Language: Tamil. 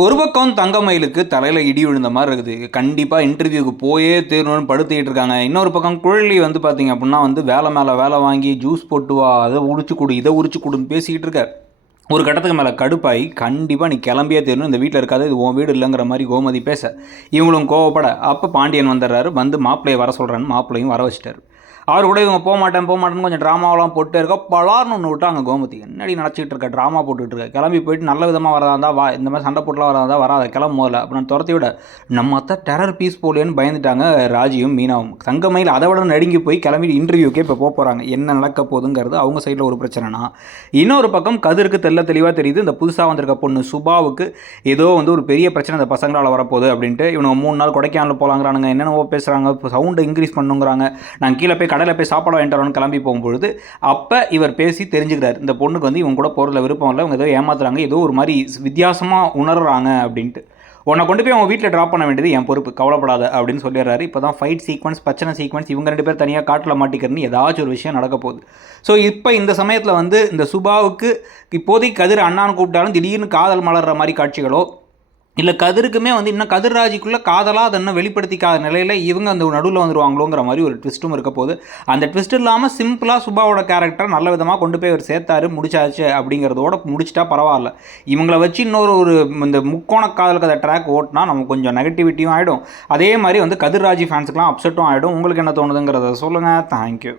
ஒரு பக்கம் தங்கமயிலுக்கு தலையில் இடி விழுந்த மாதிரி இருக்குது. கண்டிப்பாக இன்டர்வியூக்கு போயே தீரணும்னு படுத்திக்கிட்டு இருக்காங்க. இன்னொரு பக்கம் குழலி வந்து பார்த்தீங்க அப்படின்னா வேலை மேலே வேலை வாங்கி ஜூஸ் போட்டு வா, அதை உரிச்சு கொடு, இதை உரிச்சு கொடுன்னு பேசிக்கிட்டு இருக்க. ஒரு கட்டத்துக்கு மேலே கடுப்பாகி கண்டிப்பாக நீ கிளம்பியே தீரணும், இந்த வீட்டில் இருக்காது, இது உன் வீடு இல்லைங்கிற மாதிரி கோமதி பேச இவங்களும் கோவப்பட அப்போ பாண்டியன் வந்துடுறாரு. வந்து மாப்பிள்ளையை வர சொல்கிறான்னு மாப்பிள்ளையும் வர வச்சிட்டாரு. அவர் கூட இவங்க போக மாட்டேன்னு கொஞ்சம் ட்ராமாவெலாம் போட்டு இருக்க. பலார்னு ஒன்று விட்டாங்க கோமதி. என்னடி நினச்சிட்டு இருக்க, ட்ராமா போட்டுட்டு இருக்க, கிளம்பி போயிட்டு நல்ல விதமாக வரதா இருந்தால் வா, இந்த மாதிரி சண்டை போட்டுலாம் வரதா இருந்தால் வராத, கிளம்பு முதல்ல அப்படின்னு துரத்தி விட நம்ம அத்தை டெரர் பீஸ் போலேன்னு பயந்துட்டாங்க ராஜியும் மீனாவும். தங்கமயில் அதை விட நடுங்கி போய் கிளம்பி இன்டர்வியூக்கே இப்போ போகிறாங்க. என்ன நடக்க போகுதுங்கிறது அவங்க சைடில் ஒரு பிரச்சனைனா, இன்னொரு பக்கம் கதிருக்கு தெளிவாக தெரியுது இந்த புதுசாக வந்திருக்க பொண்ணு சுபாவுக்கு ஏதோ ஒரு பெரிய பிரச்சனை இந்த பசங்களால் வரப்போகுது அப்படின்ட்டு. இவங்க 3 நாள் கொடைக்கானல் போகலாங்கிறானுங்க, என்னென்னவோ பேசுகிறாங்க, சவுண்டை இன்க்ரீஸ் பண்ணுங்கிறாங்க. நான் கீழே போய் கடையில் போய் சாப்பாடு வாங்கிட்டு வரணும்னு கிளம்பி போகும்பொழுது அப்போ இவர் பேசி தெரிஞ்சுக்கிறார், இந்த பொண்ணுக்கு இவங்க கூட போகிறதுல விருப்பம் இல்லை, இவங்க ஏதோ ஏமாத்துறாங்க, ஏதோ ஒரு மாதிரி வித்தியாசமாக உணர்றாங்க அப்படின்ட்டு. உன்னை கொண்டு போய் அவங்க வீட்டில் ட்ராப் பண்ண வேண்டியது என் பொறுப்பு, கவலைப்படாத அப்படின்னு சொல்லிடுறாரு. இப்போ தான் ஃபைட் சீக்வன்ஸ், பிரச்சனை சீக்வன்ஸ், இவங்க 2 பேர் தனியாக காட்டில் மாட்டிக்கிறன்னு ஏதாச்சும் ஒரு விஷயம் நடக்க போகுது. ஸோ இப்போ இந்த சமயத்தில் இந்த சுபாவுக்கு இப்போதைக்கு கதிர் அண்ணான்னு கூப்பிட்டாலும் திடீர்னு காதல் மலர்ற மாதிரி காட்சிகளோ, இல்லை கதிருக்குமே இன்னும் கதிர்ராஜிக்குள்ளே காதலாக அதை இன்னும் வெளிப்படுத்திக்காத நிலையில் இவங்க அந்த நடுவில் வந்துடுவாங்களோங்கிற மாதிரி ஒரு ட்விஸ்ட்டும் இருக்க போது. அந்த ட்விஸ்ட் இல்லாமல் சிம்பிளாக சுபாவோட கேரக்டர் நல்ல விதமாக கொண்டு போய் அவர் சேர்த்தாரு, முடிச்சாச்சு அப்படிங்கிறதோட முடிச்சிட்டா பரவாயில்ல. இவங்கள வச்சு இன்னொரு இந்த முக்கோண காதலுக்கு அதை ட்ராக் ஓட்டினா நமக்கு கொஞ்சம் நெகட்டிவிட்டியும் ஆகிடும். அதே மாதிரி கதிர்ராஜி ஃபேன்ஸுக்கெலாம் அப்செட்டும் ஆகிடும். உங்களுக்கு என்ன தோணுதுங்கிறத சொல்லுங்கள். தேங்க்யூ.